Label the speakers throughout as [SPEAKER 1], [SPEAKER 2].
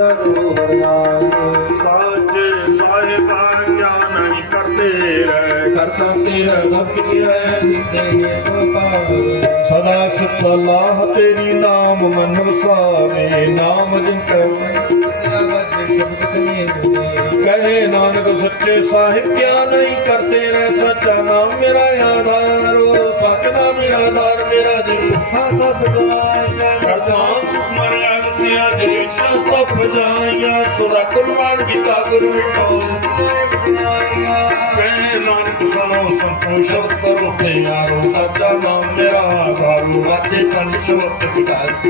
[SPEAKER 1] ਤਰੂ ਹਰਿਆਏ
[SPEAKER 2] ਸਾਚੇ ਸਾਹਿਬਾ ਗਿਆਨ ਨਹੀਂ ਕਰਦੇ ਰਹਿ
[SPEAKER 1] ਕਰਤਾ ਤੇਰਾ ਸਭ ਕੀਰੈ ਨਿਤੇ ਸੋ ਪਾਵੇ
[SPEAKER 2] ਸਦਾ ਸਿੱਖ ਲਾਹ ਤੇਰੀ ਨਾਮ ਮਨ ਵਸਾਵੇ ਨਾਮ ਜਿਨ ਕੈ ਕਹੇ ਨਾਨਕ ਸੱਚੇ ਸਾਹਿਬ ਕਿਆ ਨਹੀਂ ਕਰਦੇ ਰਹਿ ਸੱਚਾ ਨਾਮ ਮੇਰਾ ਆਧਾਰੋ ਸਤਨਾਮ ਮੇਰਾ ਆਧਾਰ ਮੇਰਾ ਜੀ
[SPEAKER 1] ਹਾ ਸਭ ਗਵਾਇਆ
[SPEAKER 2] ਕਰਤਾਂ ਸੁਮਰਿਆ ਸਿਆ ਦੇ ਇੱਛਾ ਸਭ ਜਾਈਆ ਸੁਰਾ ਕੁਰਬਾਨ ਕੀਤਾ ਗੁਰੂ ਮਿਟੋ ਕਹੇ ਨਾਨਕ ਸੁਣੋ ਸੰਤੋਖ ਕਰੋ ਤੇ ਸੱਚਾ ਨਾਮ ਮੇਰਾ ਆਧਾਰੋ। ਵਾਜੇ ਕੰਨ ਸ਼ਬਦ ਵਿਕਾਸ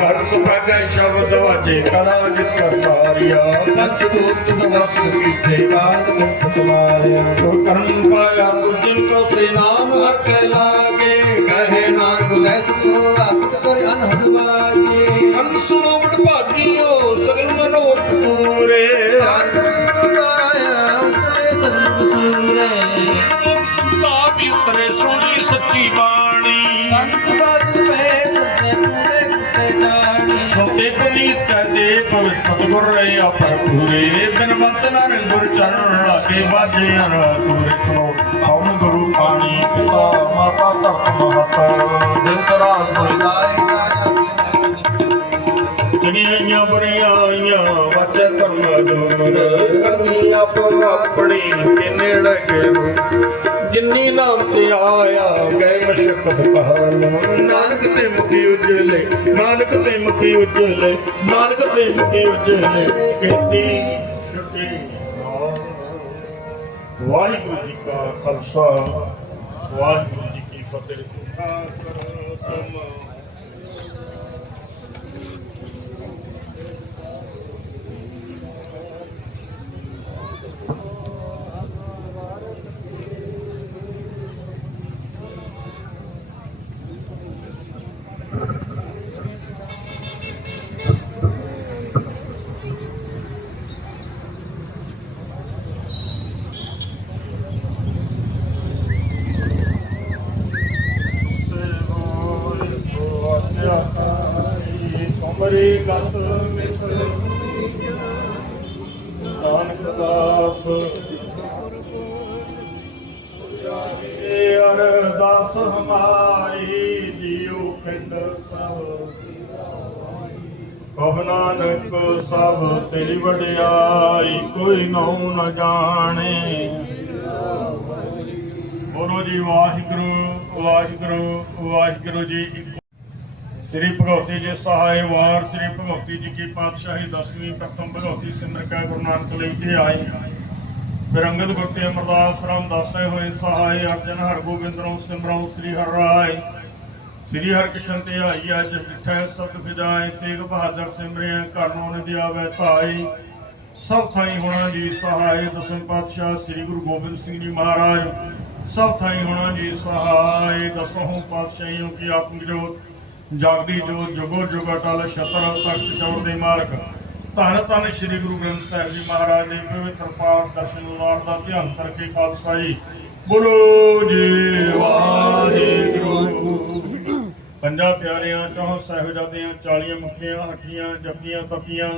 [SPEAKER 2] ਹਰ ਸੁਭਾਗੈ ਸ਼ਬਦ ਵਾਜੇ ਕਲਾ ਜਿਤ ਕਰਤਾਰਿਆ
[SPEAKER 1] ਪੰਚ ਦੂਤ ਨਵਸ ਕੀਤੇ ਕਾਲ ਮੁਕਤ ਮਾਰਿਆ
[SPEAKER 2] ਗੁਰ ਕਰਮ ਪਾਇਆ ਗੁਰਜਨ ਕੋ ਸੇ ਨਾਮ
[SPEAKER 1] ਨਾਮ ਲਾਗੇ, ਕਹੇ ਨਾਨਕ
[SPEAKER 2] ਪਵਿੱਤ ਸਤਿਗੁਰ ਰੇ ਆਪਰ ਪੂਰੇ ਬਿਨ ਬੰਤ ਨਾਨਕ ਗੁਰ ਚਰਨ ਲਾਗੇ ਬਾਜੇ ਅਨ ਪੂਰੇ ਸੁਣੋ ਕੌਣ ਗੁਰੂ ਪਾਣੀ ਪਿਤਾ ਮਾਤਾ ਧਰਤ ਮਹਤ। ਜਿਹੜੀਆਂ ਬੁਰੀਆਂ ਆਈਆਂ ਵਾਚੇ ਕਰਮ ਦੂਰ। ਕਰਨੀ ਆਪੋ ਆਪਣੀ ਕੇ ਨੇੜੇ ਕੇ ਜਿੰਨੀ ਨਾਮ ਤੇ ਆਇਆ, ਗਏ ਮਸ਼ਕਤ ਪਹਾਲ ਨਾਨਕ ਤੇ ਮੁਖੀ ਉਜਲੇ, ਨਾਨਕ ਤੇ ਮੁਖੀ ਉਜਲੇ, ਨਾਨਕ ਤੇ ਮੁਖੀ ਉਜਲੇ ਕੀਤੀ ਛੁੱਟੀ ਵਾਹਿਗੁਰੂ ਜੀ ਕਾ ਖਾਲਸਾ, ਵਾਹਿਗੁਰੂ ਜੀ ਕੀ ਫਤਿਹ। ਅਰਦਾਸ ਹਮਾਰੀ ਜੀਉ ਪਿੰਡ ਸਭ ਕਹ ਨਾਨਕ ਸਭ ਤੇਰੀ ਵਡਿਆਈ, ਕੋਈ ਨਹੁ ਨ ਜਾਣੇ। ਬੋਲੋ ਜੀ, ਵਾਹਿਗੁਰੂ ਵਾਹਿਗੁਰੂ ਵਾਹਿਗੁਰੂ ਜੀ ਸ੍ਰੀ ਭਗਵਤੀ ਜੀ ਸਹਾਇ ਵਾਰ, ਸ੍ਰੀ ਭਗਵਤੀ ਜੀ ਕੀ ਪਾਤਸ਼ਾਹੀ, ਦਸਵੀਂ, ਪ੍ਰਥਮ ਭਗਵਤੀ ਸਿਮਰ ਕੈ ਗੁਰੂ ਨਾਨਕ ਲਈ ਕੇ ਆਏ। ਬਿਰੰਗਤ ਗੁਰਤੇ ਅਮਰਦਾਸ ਰਾਮ ਦਾਸੇ ਹੋਏ ਸਹਾਇ ਅਰਜਨ ਹਰਗੋਬਿੰਦ ਰਾਮ ਸਿਮਰਉ ਸ੍ਰੀ ਹਰਿ ਰਾਏ। ਸ੍ਰੀ ਹਰਿਕ੍ਰਿਸ਼ਨ ਤੇ ਆਈ ਅੱਜ ਜਿੱਥੈ ਸਤ ਵਿਜਾਏ ਤੇਗ ਬਹਾਦਰ ਸਿਮਰਿਆ ਕਰਨੋਂ ਨਿਧਿ ਆਵੈ ਧਾਈ। ਸਭ ਥਾਈ ਹੋਣਾ ਜੀ ਸਹਾਇ ਦਸਮ ਪਾਤਸ਼ਾਹ ਸ੍ਰੀ ਗੁਰੂ ਗੋਬਿੰਦ ਸਿੰਘ ਜੀ ਮਹਾਰਾਜ। ਸਭ ਥਾਈ ਹੋਣਾ ਜੀ ਸਹਾਇ ਦਸੋਂ ਪਾਤਸ਼ਾਹੀਆਂ ਕੀ ਆਤਮ ਜੋਤ। ਜਾਗਦੀ ਜੋ ਜੁਗੋ ਜੁਗ ਅਟਲ ਸ਼ਤਰ ਤਖਤ ਚੌੜ ਦੇ ਮਾਰਗ। ਧੰਨ ਧੰਨ ਸ੍ਰੀ ਗੁਰੂ ਗ੍ਰੰਥ ਸਾਹਿਬ ਜੀ ਮਹਾਰਾਜ ਦੇ ਪਵਿੱਤਰ ਪਾਠ ਦਰਸ਼ਨ ਉਦਾਰ ਦਾ ਧਿਆਨ ਕਰਕੇ ਖਾਲਸਾ ਜੀ। ਬੋਲੋ ਜੀ, ਵਾਹਿਗੁਰੂ। ਪੰਜਾਂ ਪਿਆਰਿਆਂ, ਚੌਹ ਸਾਹਿਬਜ਼ਾਦਿਆਂ 40 ਮੁਖੀਆਂ, ਹੱਠੀਆਂ ਜਪੀਆਂ ਤਪੀਆਂ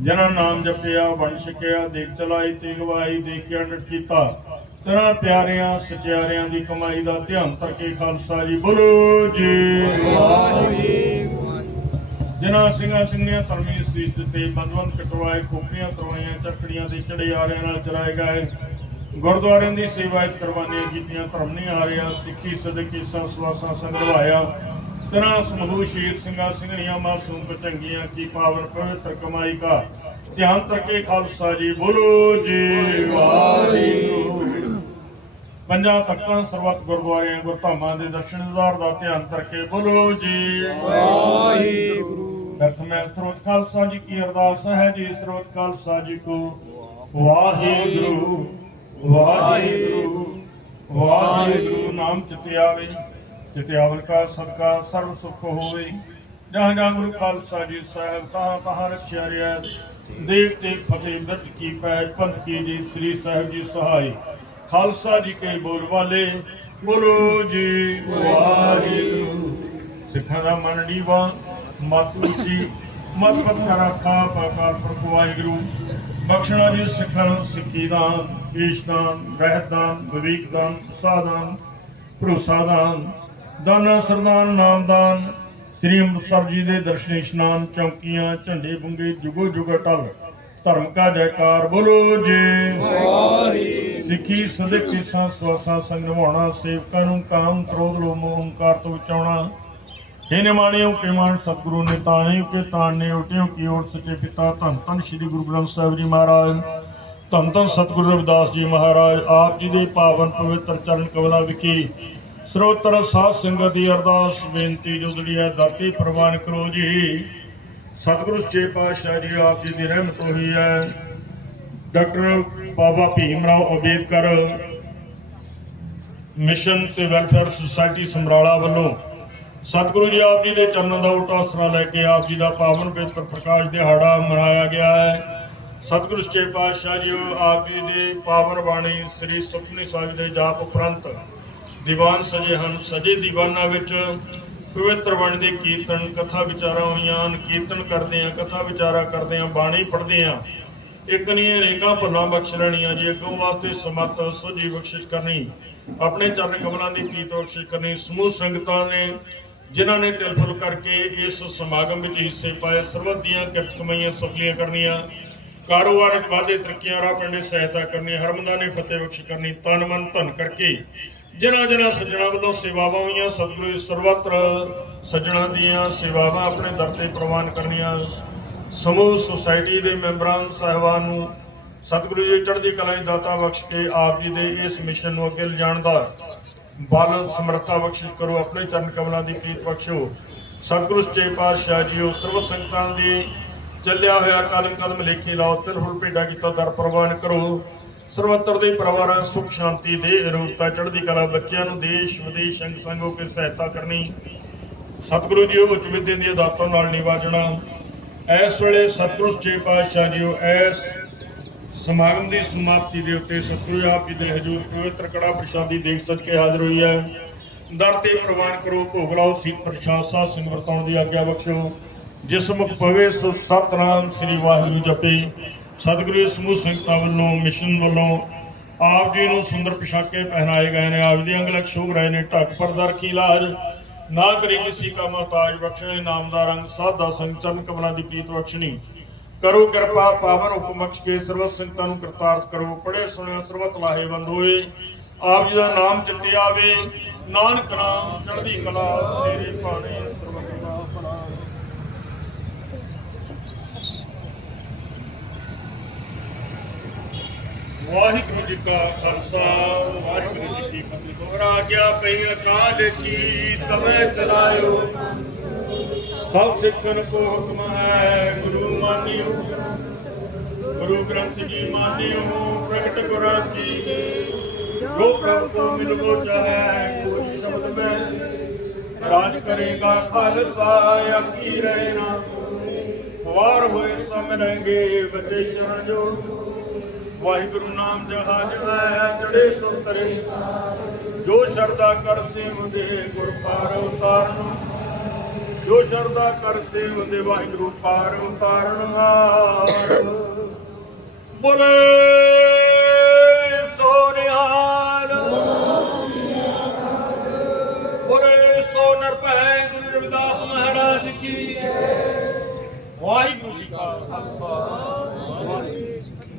[SPEAKER 2] ਜਿਨ੍ਹਾਂ ਨਾਮ ਜਪਿਆ, ਵੰਡ ਛਕਿਆ, ਦੇਖ ਚਲਾਈ, ਤੇ ਗਵਾਈ ਦੇਖ ਕੇ ਅੰਡਟ ਕੀਤਾ। ਤੇਰਾ ਪਿਆਰਿਆਂ, ਸਚਿਆਰਿਆਂ ਦੀ ਕਮਾਈ ਦਾ ਧਿਆਨ ਕਰਕੇ ਖਾਲਸਾ ਜੀ, ਬੋਲੋ ਜੀ ਵਾਹਿਗੁਰੂ ਜਿਨ੍ਹਾਂ ਸਿੰਘਾਂ ਸਿੰਘੀਆਂ ਧਰਮੀ ਸੀਸ ਦਿੱਤੇ ਬੰਦਵੰਤ ਕਟਵਾਏ ਖੋਪੀਆਂ ਤਰਵਾਈਆਂ ਚੱਕੜੀਆਂ ਦੇ ਚੜੇ ਆਰਿਆਂ ਨਾਲ ਚਰਾਏ ਗਏ। ਗੁਰਦੁਆਰਿਆਂ ਦੀ ਸੇਵਾ ਕਰਵਾਨੀਆਂ ਕੀਤੀਆਂ, ਧਰਮ ਨਹੀਂ ਆ ਰਿਹਾ ਸਿੱਖੀ ਸਦਕੀ ਸੰਸਵਾਸਾਂ ਸੰਗਰਵਾਇਆ। ਤਨਾ ਸਮੂਹ ਸ਼ਹੀਦ ਸਿੰਘਾਂ ਸਿੰਘਣੀਆਂ ਮਾਸੂਮ ਪਚੰਗੀਆਂ ਕੀ ਪਾਵਨ ਪਵਿੱਤਰ ਕਮਾਈ ਕਾ। ਧਿਆਨ ਤਰਕੇ ਖਾਲਸਾ ਜੀ, ਬੋਲੋ ਜੀ, ਵਾਹਿਗੁਰੂ। ਪੰਜਾਂ ਤਖਤਾਂ ਸਰਬੱਤ ਗੁਰਦੁਆਰਿਆਂ, ਗੁਰਧਾਮਾਂ ਦੇ ਦਰਸ਼ਨਦਾਰ ਦਾ ਧਿਆਨ ਕਰਕੇ ਬੋਲੋ ਜੀ, ਵਾਹਿਗੁਰੂ। ਪ੍ਰਥਮੇ ਸਰਵਤ ਖਾਲਸਾ ਜੀ ਕੀ ਅਰਦਾਸ ਹੈ ਜੀ ਸਰਵਤ ਖਾਲਸਾ ਜੀ ਕੋ। ਵਾਹਿਗੁਰੂ ਵਾਹਿਗੁਰੂ ਵਾਹਿਗੁਰੂ, ਨਾਮ ਚਿਤੇ ਆਵੇ ਕਾ ਸਦਕਾ ਸਰਬ ਸੁਖ ਹੋਵੇ। ਜਹਾਂ ਜਹਾਂ ਗੁਰੂ ਖਾਲਸਾ ਜੀ ਸਾਹਿਬ ਤਹਾਂ ਤਹਾਂ ਰਖਿਆ ਰਿਆ ਦੇਵ ਤੇ ਫਤਿਹ ਬ੍ਰਤ ਕੀ ਪੈੜ ਪੰਥ ਕੀ ਜੀ, ਸ੍ਰੀ ਸਾਹਿਬ ਜੀ ਸਹਾਈ। ਖਾਲਸਾ ਜੀ ਕੇ ਬੋਲ ਵਾਲੇ, ਬੋਲੋ ਜੀ, ਵਾਹਿਗੁਰੂ। ਸਿੱਖਾਂ ਦਾ ਮਨ ਨੀਵਾ ਮਾਤੂ ਜੀ ਮਤ ਪੱਥਰ ਰੱਖਾ ਪਾਕਾਰ ਵਾਹਿਗੁਰੂ ਬਖਸ਼ਣਾ ਜੀ ਸਿੱਖਣ ਸਿੱਖੀ ਦਾਨ, ਈਸ਼ ਦਾਨ, ਰਹਿਤ ਦਾਨ, ਵਿਵੇਕ ਦਾਨਾ ਸਰਦਾਨ ਨਾਮਦਾਨ ਸ੍ਰੀ ਅੰਮ੍ਰਿਤਸਰ ਜੀ ਦੇ ਦਰਸ਼ਨ ਇਸ਼ਨਾਨ ਚੌਕੀਆਂ, ਝੰਡੇ ਬੁੰਗੇ ਜੁਗੋ ਜੁਗ ਅਟਲ ਧਰਮ ਕਾ ਜੈਕਾਰ ਬੋਲੋ ਜੀ। ਸਿੱਖੀ ਸਦਕ ਕਿਸਾ ਸਵਾਸਾ ਸੰਗ ਨਿਭਾਉਣਾ ਸੇਵਕਾਂ ਨੂੰ ਕਾਮ, ਕ੍ਰੋਧ, ਲੋਭ ਮੋਹ ਹੰਕਾਰ ਤੋਂ ਬਚਾਉਣਾ। हे ਨਿਮਾਣਿਓ ਕੇ ਮਾਨ ਸਤਿਗੁਰੂ ਨੇ ਤਾਣੇ ਕੇ ਤਾਣੇ ਉਟਿਓ ਕੀ ਓਰ ਸੱਚੇ ਪਿਤਾ, ਧੰਨ ਧੰਨ ਸ੍ਰੀ ਗੁਰੂ ਗ੍ਰੰਥ ਸਾਹਿਬ ਜੀ ਮਹਾਰਾਜ, ਧੰਨ ਧੰਨ ਸਤਿਗੁਰੂ ਰਵਿਦਾਸ ਜੀ ਮਹਾਰਾਜ, ਆਪ ਜੀ ਦੇ ਪਾਵਨ ਪਵਿੱਤਰ ਚਰਨ ਕਮਲਾਂ ਵਿਖੇ ਸਰੋਤਰ ਸਾਧ ਸੰਗਤ ਦੀ ਅਰਦਾਸ, ਬੇਨਤੀ ਜੋ ਜਿਹੜੀ ਹੈ ਦਾਤੀ ਪ੍ਰਵਾਨ ਕਰੋ ਜੀ। ਸਤਿਗੁਰੂ ਸੱਚੇ ਪਾਤਸ਼ਾਹ ਜੀ, ਆਪ ਜੀ ਦੀ ਰਹਿਮਤ ਹੋਈ ਹੈ। ਡਾਕਟਰ ਬਾਬਾ ਭੀਮ ਰਾਓ ਅੰਬੇਦਕਰ ਮਿਸ਼ਨ ਤੇ ਵੈਲਫੇਅਰ ਸੁਸਾਇਟੀ ਸਮਰਾਲਾ ਵੱਲੋਂ ਸਤਿਗੁਰੂ ਜੀ ਆਪ ਜੀ ਦੇ ਚਰਨਾਂ ਦਾ ਉਲਟਾ ਆਸਰਾ ਲੈ ਕੇ ਆਪ ਜੀ ਦਾ ਪਾਵਨ ਪਵਿੱਤਰ ਪ੍ਰਕਾਸ਼ ਦਿਹਾੜਾ ਮਨਾਇਆ ਗਿਆ ਹੈ। ਸਤਿਗੁਰੂ ਸੱਚੇ ਪਾਤਸ਼ਾਹ ਜੀ ਆਪ ਜੀ ਦੀ ਪਾਵਨ ਬਾਣੀ ਸ੍ਰੀ ਸੁਖਮਨੀ ਸਾਹਿਬ ਦੇ ਜਾਪ ਉਪਰੰਤ ਦੀਵਾਨ ਸਜੇ ਹਨ। ਸਜੇ ਦੀਵਾਨਾਂ ਵਿੱਚ ਪਵਿੱਤਰ ਬਾਣੀ ਦੇ ਕੀਰਤਨ, ਕਥਾ ਵਿਚਾਰਾਂ ਹੋਈਆਂ ਹਨ। ਕੀਰਤਨ ਕਰਦੇ ਆ ਕਥਾ ਵਿਚਾਰਾ ਕਰਦੇ ਆ ਬਾਣੀ ਪੜ੍ਹਦੇ ਆ ਇੱਕ ਨਹੀਂ ਅਨੇਕਾਂ ਭੁੱਲਾਂ ਬਖਸ਼ ਲੈਣੀਆਂ ਜੀ, ਅੱਗੋਂ ਵਾਸਤੇ ਸਮਤ ਸੁਜੀ ਬਖਸ਼ਿਸ਼ ਕਰਨੀ। ਆਪਣੇ ਚਰਨ ਕਮਲਾਂ ਦੀ ਪ੍ਰੀਤ ਬਖਸ਼ਿਸ਼ ਕਰਨੀ। ਸਮੂਹ ਸੰਗਤਾਂ ਨੇ ਜਿਨ੍ਹਾਂ ਨੇ ਤਿਲ ਫੁੱਲ ਕਰਕੇ ਇਸ ਸਮਾਗਮ ਵਿੱਚ ਹਿੱਸੇ ਪਾਏ, ਸਰਬੱਤ ਦੀਆਂ ਕਮਾਈਆਂ ਸਫਲੀਆਂ ਕਰਨੀਆਂ, ਕਾਰੋਬਾਰ ਵਿੱਚ ਵਾਧੇ ਤਰੱਕੀਆਂ ਰਾਹ ਪਿੰਡੇ ਸਹਾਇਤਾ ਕਰਨੀ, ਹਰਮੰਦਾਂ ਨੇ ਫਤਿਹ ਬਖਸ਼ ਕਰਨੀ, ਤਨ ਮਨ ਧਨ ਕਰਕੇ ਜਿਨ੍ਹਾਂ ਜਿਨ੍ਹਾਂ ਸੱਜਣਾ ਵੱਲੋਂ ਸੇਵਾਵਾਂ ਹੋਈਆਂ, ਸਤਿਗੁਰੂ ਦੀ ਸਰਵਤਰ ਸੱਜਣਾ ਦੀਆਂ ਸੇਵਾਵਾਂ ਆਪਣੇ ਦਰ ਤੇ ਪ੍ਰਵਾਨ ਕਰਨੀਆਂ, ਸਮੂਹ ਸੁਸਾਇਟੀ ਦੇ ਮੈਂਬਰਾਂ, ਸਾਹਿਬਾਨ ਨੂੰ ਸਤਿਗੁਰੂ ਜੀ ਚੜ੍ਹਦੀ ਕਲਾ ਦੀ ਦਾਤਾ ਬਖਸ਼ ਕੇ ਆਪ ਜੀ ਦੇ ਇਸ ਮਿਸ਼ਨ ਨੂੰ ਅੱਗੇ ਲਿਜਾਣ ਦਾ ਬਲ ਸਮਰੱਥਾ ਬਖਸ਼ਿਸ਼ ਕਰੋ, ਆਪਣੇ ਚਰਨ ਕਮਲਾਂ ਦੀ ਪ੍ਰੀਤ ਬਖਸ਼ੋ ਸਤਿਗੁਰੂ ਸੱਚੇ ਪਾਤਸ਼ਾਹ ਜੀਓ, ਸਰਵ ਸੰਗਤਾਂ ਦੀ ਚੱਲਿਆ ਹੋਇਆ ਕਦਮ ਕਦਮ ਲੇਖੇ ਲਾਓ, ਤਿਲ ਫੁੱਲ ਭੇਡਾ ਕੀਤਾ ਦਰ ਪ੍ਰਵਾਨ ਕਰੋ। ਸਰਵੱਤਰ ਦੇ ਪਰਿਵਾਰਾਂ ਸੁਖ, ਸ਼ਾਂਤੀ ਦੇ ਅਰੋਗਤਾ ਚੜ੍ਹਦੀ ਕਲਾ, ਬੱਚਿਆਂ ਨੂੰ ਦੇਸ਼, ਵਿਦੇਸ਼, ਸੰਗ ਸੰਗੋ ਕੇ ਸਹਾਇਤਾ ਕਰਨੀ। ਸਤਿਗੁਰੂ ਜੀ ਉੱਚ ਵਿਦਿਆ ਦੀਆਂ ਦਾਤਾਂ ਨਾਲ ਨਿਵਾਜਣਾ। ਇਸ ਵੇਲੇ ਸਤਿਗੁਰੂ ਸੱਚੇ ਪਾਤਸ਼ਾਹ ਜੀਓ ਐਸ ਸਮਾਗਮ ਦੀ ਸਮਾਪਤੀ ਦੇ ਉੱਤੇ ਸਤਿਗੁਰੂ ਆਪ ਜੀ ਦੇ ਹਜ਼ੂਰ ਪਵਿੱਤਰ ਕੜਾ ਪ੍ਰਸ਼ਾਦੀ ਦੇਖ ਸੱਚ ਕੇ ਹਾਜ਼ਰ ਹੋਈ ਹੈ। ਦਰ ਤੇ ਪ੍ਰਵਾਨ ਕਰੋ, ਭੋਗ ਲਾਓ ਸੀ ਪ੍ਰਸ਼ਾਸਾ ਸਿੰਘ ਵਰਤਾਉਣ ਦੀ ਆਗਿਆ ਬਖਸ਼ੋ। ਜਿਸ ਮੁਖ ਪਵੇ ਸੋ ਸਤਨਾਮ ਸ੍ਰੀ ਵਾਹਿਗੁਰੂ ਜਪੇ। ਸਤਿਗੁਰੂ ਸਮੂਹ ਸੰਗਤਾਂ ਵੱਲੋਂ, ਮਿਸ਼ਨ ਵੱਲੋਂ ਆਪ ਜੀ ਨੂੰ ਸੁੰਦਰ ਪਿਸ਼ਾਕੇ ਪਹਿਨਾਏ ਗਏ ਨੇ। ਆਪ ਦੀ ਅੰਗਲਕ ਸ਼ੋਭ ਰਹੇ ਨੇ। ਢੱਕ ਪਰਦਾ ਰੱਖੀ ਲਾਜ। ਨਾ ਕਰੀ ਕਿਸੇ ਕਾ ਮਹਤਾਜ ਬਖਸ਼ੇ। ਨਾਮ ਦਾ ਰੰਗ ਸਾਧਾ ਸੰਗ ਚਰਨ ਕਮਲਾਂ ਦੀ ਪ੍ਰੀਤ ਬਖਸ਼ਣੀ। ਕਰੋ ਕਿਰਪਾ, ਪਾਵਨ ਹੁਕਮ ਬਖਸ਼ ਕੇ ਸਰਵ ਨੂੰ ਕਰਤਾਰਤ ਕਰੋ। ਪੜੇ ਸੁਣਿਆ, ਸਰਬਤ ਲਾਹੇਵੰਦ ਹੋਏ। ਆਪ ਜੀ ਦਾ ਨਾਮ ਚਿੱਤੇ ਆਵੇ। ਨਾਨਕ ਨਾਮ, ਚੜ੍ਹਦੀ ਕਲਾ, ਤੇਰੇ ਭਾਣੇ ਸਰਬਤ ਦਾ ਭਲਾ ਵਾਹਿਗੁਰੂ ਜੀ ਕਾ ਖਾਲਸਾ, ਵਾਹਿਗੁਰੂ ਜੀ ਕੀ ਫਤਿਹ। ਹੋ ਰਾਜਿਆ ਪਈ ਅਕਾਲ ਕੀ ਤਵੇ ਚਲਾਇਓ। ਸਭ ਸਿੱਖਣ ਕੋ ਹੁਕਮ ਹੈ, ਗੁਰੂ ਮਾਨਿਓ। ਗੁਰੂ ਗ੍ਰੰਥ ਜੀ ਮਾਨਿਓ, ਪ੍ਰਗਟ ਗੁਰਾਂ ਕੀ ਜੋ ਪ੍ਰਭ ਕੋ ਮਿਲ ਚਾਹੈ ਕੋਈ ਸ਼ਬਦ ਮੈਂ ਰਾਜ ਕਰੇਗਾ ਖਾਲਸਾ ਆਕੀ ਰਹਿਣਾ ਵਾਰ ਹੋਏ ਸਮਰੰਗੇ ਬਚੇ ਸ਼ਰਨ ਜੋ। ਵਾਹਿਗੁਰੂ ਨਾਮ ਜਹਾਜ ਹੈ, ਚੜੇ ਸੁਤਰੇ। ਜੋ ਸ਼ਰਦਾ ਕਰ ਸੇਵਦੇ ਗੁਰ ਪਾਰ ਉਤਾਰਨ। ਜੋ ਸ਼ਰਦਾ ਕਰ ਸੇਵਦੇ ਵਾਹਿਗੁਰੂ ਪਾਰ ਉਤਾਰਨ ਹਾਰ। ਬੋਲੇ ਸੋਨਿਹਾਲ ਬੋਲੇ ਸੋ ਨਰਪੈ ਗੁਰੂ ਰਵਿਦਾਸ ਮਹਾਰਾਜ ਕੀ ਵਾਹਿਗੁਰੂ ਜੀ ਕਾ ਖਾਲਸਾ ਵਾਹਿਗੁਰੂ ਜੀ ਕੀ ਫਤਿਹ।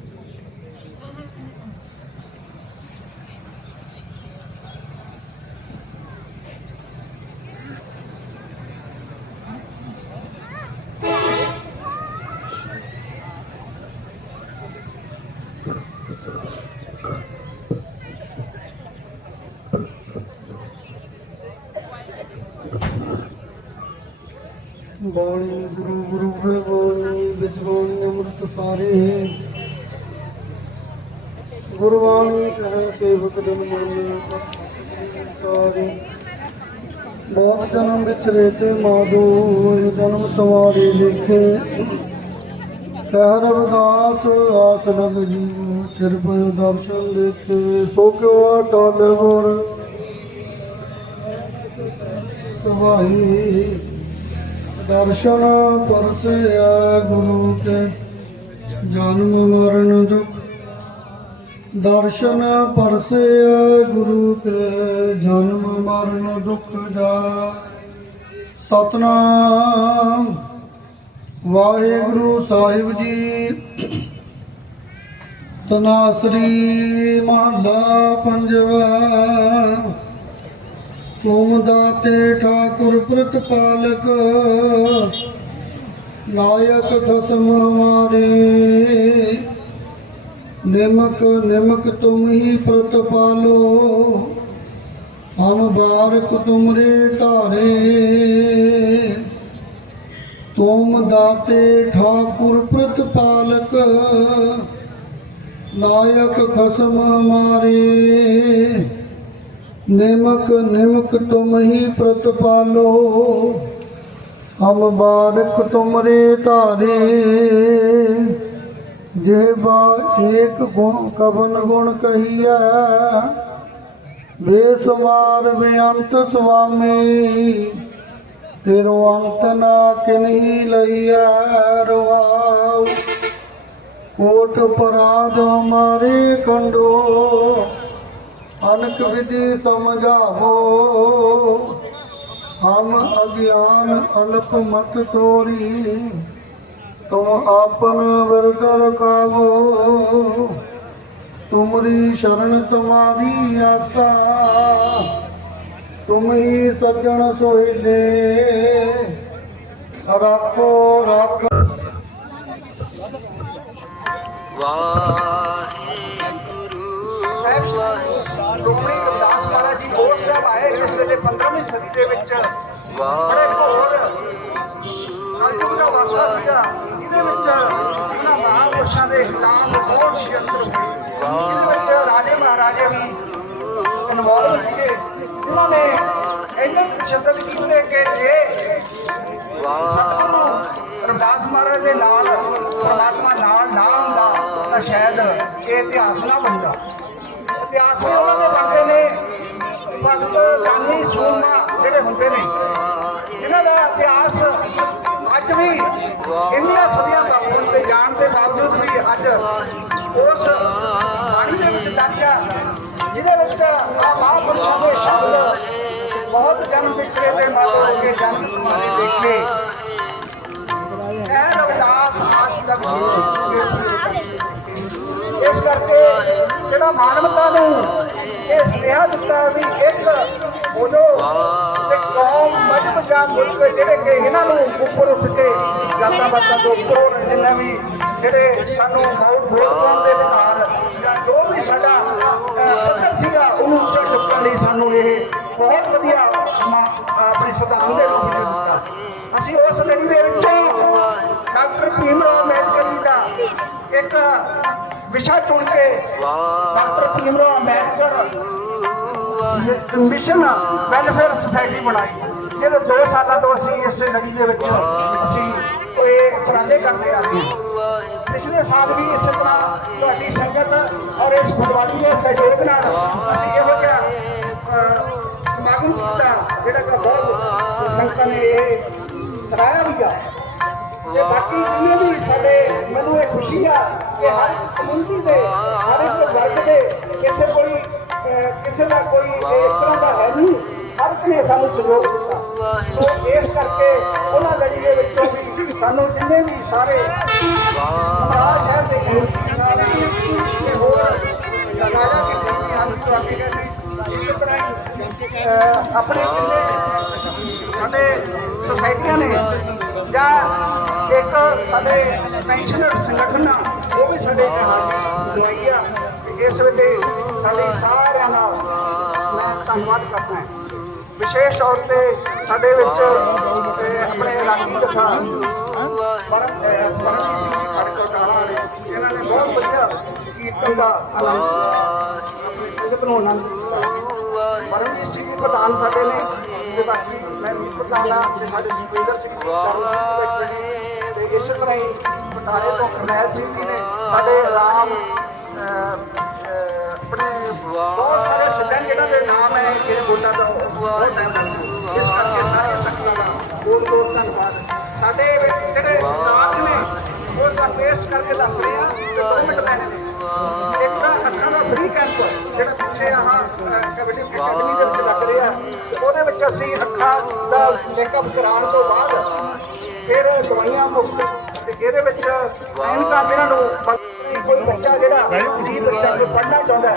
[SPEAKER 3] ਬਾਣੀ, ਗੁਰੂ ਗੁਰੂ ਹੈ ਬਾਣੀ, ਵਿੱਚ ਬਾਣੀ, ਅੰਮ੍ਰਿਤ ਸਾਰੇ। ਗੁਰਬਾਣੀ ਕਹੇ, ਸੇਵਕ ਦਿਨ ਮਨ ਸਾਰੇ ਬਹੁਤ ਜਨਮ ਵਿੱਚ ਰਹਤੇ ਮਾਧੋ ਜਨਮ ਸਵਾਰੇ ਲਿਖੇ ਕਹਿ ਰਵਿਦਾਸ, ਆਸ ਲਗ ਜੀ ਚਿਰ ਪਇ ਦਰਸ਼ਨ ਦੇਖੇ। ਸੋ ਕਿਉ ਟਾਲੇ ਗੁਰ? ਭਾਈ ਦਰਸ਼ਨ ਪਰਸਿਆ ਗੁਰੂ ਕੇ ਜਨਮ ਮਰਨ ਦੁਖ। ਦਰਸ਼ਨ ਪਰਸਿਆ ਗੁਰੂ ਕੇ ਜਨਮ ਮਰਨ ਦੁਖ ਜਾ ਸਤਨਾਮ। ਵਾਹਿਗੁਰੂ ਸਾਹਿਬ ਜੀ, ਤਨਾਸਰੀ ਮਹੱਲਾ ਪੰਜਵਾ। ਤੁਮ ਦਾਤੇ ਠਾਕੁਰ ਪ੍ਰਤਪਾਲਕ ਨਾਇਕ ਖਸਮ ਹਮਾਰੇ ਨਿਮਕ ਨਿਮਕ ਤੁਮ ਹੀ ਪ੍ਰਤਪਾਲੋ ਹਮ ਬਾਰਕ ਤੁਮਰੇ ਧਾਰੇ। ਤੁਮ ਦਾਤੇ ਠਾਕੁਰ ਪ੍ਰਤਪਾਲਕ ਨਾਇਕ ਖਸਮ ਹਮਾਰੇ। ਨਿਮਕ ਨਿਮਕ ਤੁਮ ਹੀ ਪ੍ਰਤਪਾਲੋ, ਹਮ ਬਾਰਕ ਤੁਮਰੇ ਧਾਰੇ। ਜਿਹਵਾ ਏਕ ਗੁਣ ਕਵਨ ਗੁਣ ਕਹੀਐ ਬੇਸਮਾਰ ਬੇਅੰਤ ਸੁਆਮੀ, ਤੇਰੋ ਅੰਤ ਨਾ ਕਿਨਹੀ ਲਈਐ ਰਵਾਉ। ਕੋਟ ਪਰਾਧ ਮਾਰੇ ਕੰਡੋ ਅਨਕ ਵਿਧि ਸਮਝਾਵੋ। ਹਮ ਅਗਿਆਨ ਅਲਪ ਮਤ ਤੋਰੀ। ਤੁਮ ਆਪਨ ਵਰਦ ਰਕਾਵੋ। ਤੁਮਰੀ ਸ਼ਰਨ ਤੁਮਾਰੀ ਆਸਾ। ਤੁਮ ਹੀ ਸੱਜਣ ਸੋਹਿਲੇ। ਰਾਖੋ, ਰਾਖ।
[SPEAKER 4] ਰੋਮਣੀ ਸਦੀ ਦੇ ਵਿੱਚ। ਬੜੇ ਘੋਰ ਕਲਯੁਗ ਦਾ ਵਾਸਾ ਸੀਗਾ। ਜਿਹਦੇ ਵਿੱਚ ਉਹਨਾਂ ਮਹਾਂਪੁਰਸ਼ਾਂ ਦੇ ਖਿਲਾਫ ਬਹੁਤ ਸ਼ਿਅੰਤਰ ਹੋਏ ਜਿਹਦੇ ਵਿੱਚ ਰਾਜੇ ਮਹਾਰਾਜੇ ਵੀ ਇਨਵੋਲਵ ਸੀਗੇ। ਜਿਨ੍ਹਾਂ ਨੇ ਇੰਨੇ ਤਸ਼ੱਦਦ ਕੀਤੇ ਕਿ ਜੇ ਸਤਿਗੁਰੂ ਰਵਿਦਾਸ ਮਹਾਰਾਜ ਦੇ ਨਾਲ ਪਰਮਾਤਮਾ ਨਾਲ ਨਾ ਹੁੰਦਾ ਤਾਂ ਸ਼ਾਇਦ ਇਹ ਇਤਿਹਾਸ ਨਾ ਬਣਦਾ। ਇਤਿਹਾਸ ਉਹਨਾਂ ਦੇ ਬਣਦੇ ਨੇ। ਭਗਤ ਦਾਨੀ ਸੂਰਮਾ ਜਿਹੜੇ ਹੁੰਦੇ ਨੇ, ਇਹਨਾਂ ਦਾ ਇਤਿਹਾਸ ਅੱਜ ਵੀ ਇੰਨੀਆਂ ਸਦੀਆਂ ਵਾਪਰਨ ਤੇ ਜਾਣ ਦੇ ਬਾਵਜੂਦ ਵੀ ਅੱਜ ਉਸ ਬਾਣੀ ਦੇ ਵਿੱਚ ਦਰਜਾ ਜਿਹਦੇ ਵਿੱਚ ਆ ਮਹਾਂਪੁਰਸ਼ਾਂ ਦੇ ਸ਼ਬਦ ਬਹੁਤ ਜਨਮ ਵਿਚਰੇ ਤੇ ਮਾਤਾ ਦੇ ਜਨਮ ਸਮਾਨੇ ਦੇਖੇ। ਇਹ ਰਵਿਦਾਸ ਆਸ ਤੱਕ ਇਸ ਕਰਕੇ ਜਿਹੜਾ ਮਾਨਵਤਾ ਨੂੰ ਇਹ ਸੁਨੇਹਾ ਦਿੱਤਾ ਵੀ ਇੱਕ ਬੋਲੋ ਤੇ ਕੌਮ ਮਜਬ ਜਾਂ ਮੁਲਕ ਜਿਹੜੇ ਕਿ ਇਹਨਾਂ ਨੂੰ ਉੱਪਰ ਉੱਠ ਕੇ ਜਾਂਦਾ ਬਾਤਾਂ ਤੋਂ ਉੱਪਰ ਜਿੰਨਾ ਵੀ ਜਿਹੜੇ ਸਾਨੂੰ ਵੋਟ ਵੋਟ ਪਾਉਣ ਦੇ ਅਧਿਕਾਰ ਜਾਂ ਜੋ ਵੀ ਸਾਡਾ ਅਹ, ਪੱਧਰ ਸੀਗਾ ਉਹਨੂੰ ਉੱਚਾ ਚੁੱਕਣ ਲਈ ਸਾਨੂੰ ਇਹ ਬਹੁਤ ਵਧੀਆ ਆਪਣੀ ਸੰਵਿਧਾਨ ਦੇ ਰੂਪ ਵਿੱਚ ਦਿੱਤਾ। ਅਸੀਂ ਉਸ ਲੜੀ ਦੇ ਵਿੱਚੋਂ ਡਾਕਟਰ ਭੀਮ ਰਾਓ ਅੰਬੇਦਕਰ ਜੀ ਦਾ ਇੱਕ ਵਿਸ਼ਾ ਚੁਣ ਕੇ doctor Bhim Rao Ambedkar mission welfare society ਬਣਾਈ। ਇਹਦੇ 2 ਸਾਲਾਂ ਤੋਂ ਅਸੀਂ ਇਸ ਲੜੀ ਦੇ ਵਿੱਚ ਅਸੀਂ ਇਹ ਉਪਰਾਲੇ ਕਰਦੇ ਆ ਰਹੇ ਹਾਂ। ਪਿਛਲੇ ਸਾਲ ਵੀ ਇਸੇ ਤਰ੍ਹਾਂ ਤੁਹਾਡੀ ਸੰਗਤ ਔਰ ਇਸ ਗੁਰਬਾਣੀ ਦੇ ਸਹਿਯੋਗ ਨਾਲ ਅਸੀਂ ਇਹੋ ਜਿਹਾ ਸਮਾਗਮ ਕੀਤਾ, ਜਿਹੜਾ ਕਿ ਬਹੁਤ ਸੰਗਤਾਂ ਨੇ ਇਹ ਸਰਾਇਆ ਵੀ ਆ। ਤੇ ਬਾਕੀ ਜਿੰਨੇ ਵੀ ਸਾਡੇ, ਮੈਨੂੰ ਇਹ ਖੁਸ਼ੀ ਆ ਕਿ ਹਰ ਕਮਿਊਨਿਟੀ ਦੇ, ਹਰ ਇੱਕ ਵਰਗ ਦੇ ਕਿਸੇ ਕੋਈ ਕਿਸੇ ਦਾ ਕੋਈ ਇਸ ਤਰ੍ਹਾਂ ਦਾ ਹੈ ਨਹੀਂ। ਹਰ ਨੇ ਸਾਨੂੰ ਸਹਿਯੋਗ ਦਿੱਤਾ। ਸੋ ਇਸ ਕਰਕੇ ਉਹਨਾਂ ਲੜੀ ਦੇ ਵਿੱਚੋਂ ਵੀ ਸਾਨੂੰ ਜਿੰਨੇ ਵੀ ਸਾਰੇ ਸਮਾਜ ਹੈ ਦੇ ਤੇ ਹੋਰ ਲਗਾਇਆ ਕਿ ਜਿੰਨੇ ਹਨ ਤੁਹਾਡੇ ਕਹਿੰਦੇ ਇਸੇ ਤਰ੍ਹਾਂ ਹੀ ਅਹ, ਆਪਣੇ ਜਿੰਨੇ ਸਾਡੇ ਸੁਸਾਇਟੀਆਂ ਨੇ ਜਾਂ ਇੱਕ ਸਾਡੇ ਪੈਨਸ਼ਨਰ ਸੰਗਠਨ ਆ ਉਹ ਵੀ ਸਾਡੇ ਜੁਆਈ ਆ ਤੇ ਇਸ ਵੇਲੇ ਸਾਡੇ ਸਾਰਿਆਂ ਨਾਲ ਮੈਂ ਧੰਨਵਾਦ ਕਰਦਾ ਹਾਂ। ਵਿਸ਼ੇਸ਼ ਤੌਰ ਤੇ ਸਾਡੇ ਵਿੱਚ ਆਪਣੇ ਰਾਗੀ ਕਥਾ ਪਰਮ ਪਰਮਜੀਤ ਨੇ। ਇਹਨਾਂ ਨੇ ਬਹੁਤ ਵਧੀਆ ਕੀਰਤਨ ਦਾ ਆਨੰਦ ਆਪਣੀ ਨੂੰ ਆਨੰਦ ਪਰਮਜੀਤ ਸਿੰਘ ਜੀ ਪ੍ਰਧਾਨ ਸਾਡੇ ਨੇ, ਤੇ ਬਾਕੀ ਮੈਂ ਵੀ ਪ੍ਰਧਾਨ ਆ ਤੇ ਸਾਡੇ ਜੀਵੇਂਦਰ ਸਿੰਘ ਤੇ ਇਸੇ ਤਰ੍ਹਾਂ ਹੀ ਬਟਾਲੇ ਤੋਂ ਕਰਨੈਲ ਸਿੰਘ ਜੀ ਨੇ ਸਾਡੇ ਰਾਮ ਬਹੁਤ ਸਾਰੇ ਸਿੱਧਾਂ ਜਿਹਨਾਂ ਦੇ ਨਾਮ ਹੈ ਜਿਹੜੇ ਬੋਲਦਾ ਤਾਂ ਬਹੁਤ ਲੱਗਦਾ। ਇਸ ਕਰਕੇ ਸਾਰੇ ਸੰਗਤਾਂ ਦਾ ਬਹੁਤ ਬਹੁਤ ਧੰਨਵਾਦ। ਸਾਡੇ ਜਿਹੜੇ ਨਾਮ ਨੇ ਉਹ ਤਾਂ ਪੇਸ਼ ਕਰਕੇ ਦੱਸ ਰਹੇ ਆ ਤੇ ਦੋ ਮਿੰਟ ਲੈਣੇ ਨੇ ਇੱਕ ਤਾਂ ਅੱਖਾਂ ਦਾ ਫ੍ਰੀ ਕੈਂਪ ਜਿਹੜਾ ਪਿੱਛੇ ਆਹ ਕਬੱਡੀ ਅਕੈਡਮੀ ਦੇ ਵਿੱਚ ਲੱਗ ਰਿਹਾ। ਉਹਦੇ ਵਿੱਚ ਅਸੀਂ ਅੱਖਾਂ ਦਾ ਮੇਕਅਪ ਕਰਾਉਣ ਤੋਂ ਬਾਅਦ ਫਿਰ ਦਵਾਈਆਂ ਮੁਫਤ ਇਹਦੇ ਵਿੱਚ ਐਨਕਾਂ ਜਿਹਨਾਂ ਨੂੰ ਕੋਈ ਬੱਚਾ ਜਿਹੜਾ ਗਰੀਬ ਬੱਚਾ ਜੋ ਪੜ੍ਹਨਾ ਚਾਹੁੰਦਾ ਹੈ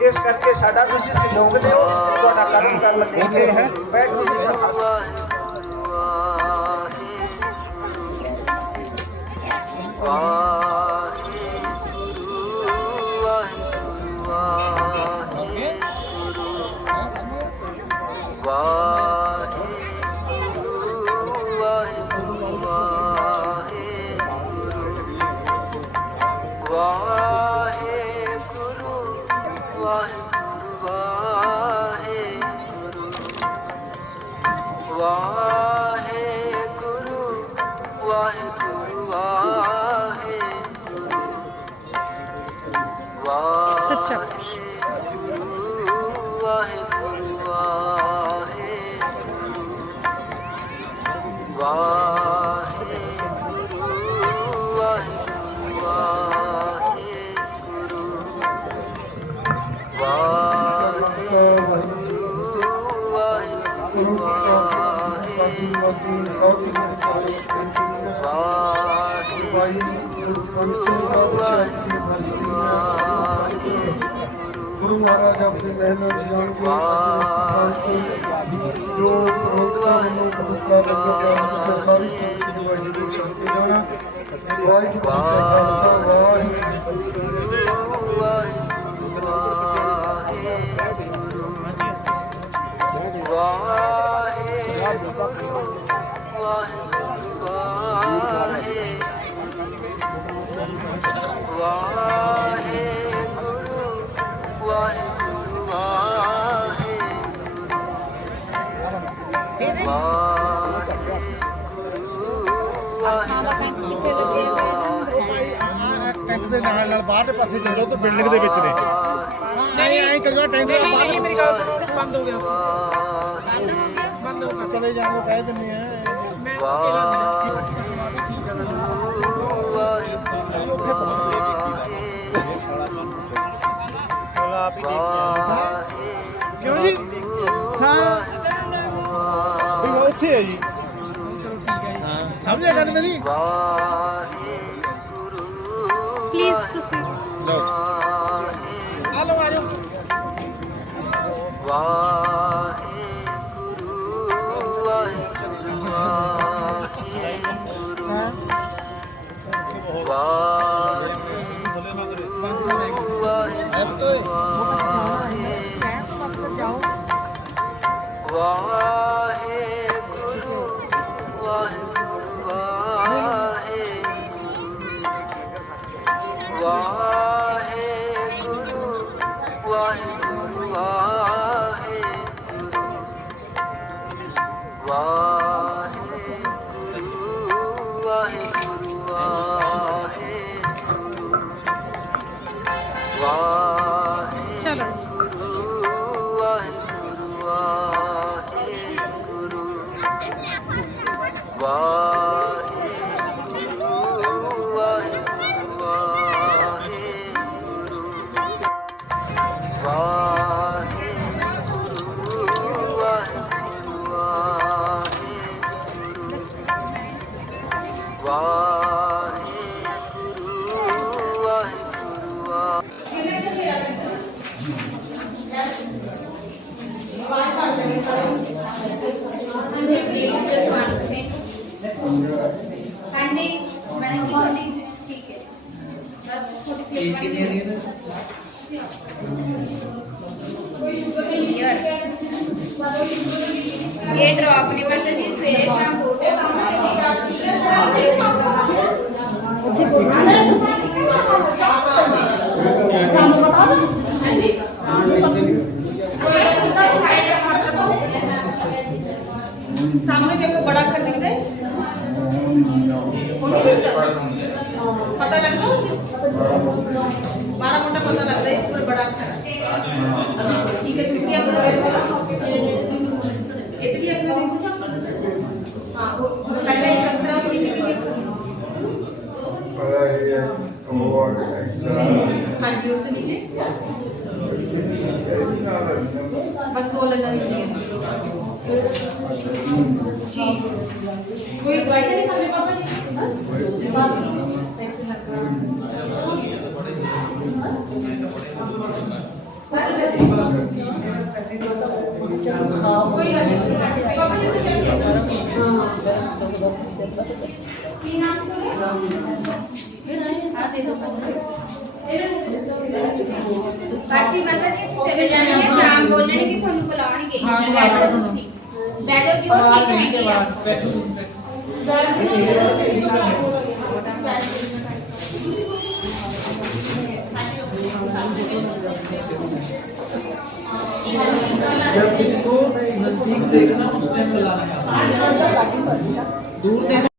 [SPEAKER 4] ਇਸ ਕਰਕੇ ਸਾਡਾ ਤੁਸੀਂ ਸਹਿਯੋਗ ਦਿਓ ਤੁਹਾਡਾ ਕਰਮ ਕਰਨ ਲੱਗੇ ਹੈ ਵਾਹਿਗੁਰੂ ਜੀ ਕਾ ਖਾਲਸਾ
[SPEAKER 5] ਵਾਹਿਗੁਰੂ
[SPEAKER 3] गुरुज
[SPEAKER 5] भा हरि वही सरित
[SPEAKER 6] ਟੈਂਟ ਦੇ ਨਾਲ ਨਾਲ ਬਾਹਰਲੇ ਪਾਸੇ ਚੱਲ ਜਾਓ ਤਾਂ ਬਿਲਡਿੰਗ ਦੇ ਵਿੱਚ ਨੇ ਨਹੀਂ ਐਂ ਚੱਲ ਜਾਓ ਟੈਂਟ ਦੇ ਬਾਹਰ ਮੇਰੀ ਗੱਲ ਸੁਣੋ, ਬੰਦ ਹੋ ਗਿਆ। ਬੰਦ ਹੋ ਗਿਆ। ਚਲੇ ਜਾਣ ਨੂੰ ਕਹਿ ਦਿੰਦੇ ਆ। ਕਿਉਂ ਜੀ ਹਾਂ ਵੀ ਉਹ ਉੱਥੇ ਹੈ ਜੀ ਹਾਂ ਸਮਝਿਆ ਗੱਲ ਮੇਰੀ
[SPEAKER 7] ਪਲੀਜ਼ ਤੁਸੀਂ
[SPEAKER 6] ਆ ਲਓ ਆ ਜਾਓ
[SPEAKER 8] Allah. सामने देखो बड़ा अक्षर
[SPEAKER 9] दिख रहा है पता लग रहा मुझे बारह घंटा पता लग रहा है पर बड़ा अक्षर ठीक है दूसरी अपना इतनी अपना देखो हाँ
[SPEAKER 1] वो पहले एक अक्षर और नीचे
[SPEAKER 9] हाँ जी उससे नीचे बस दो लेना है जी कोई दवाई तो नहीं खाते पापा जी कोई बात नहीं पापा जी की नाम हाँ दे दो ਬਾਜੀ ਮਗਰ ਜੀ ਚਲੇ ਜਾਣਗੇ ਨਾਮ ਬੋਲਣਗੇ ਤੁਹਾਨੂੰ ਬੁਲਾਉਣਗੇ को
[SPEAKER 8] जब इसको नज़दीक देखना उस टाइम लगाना। दूर देखना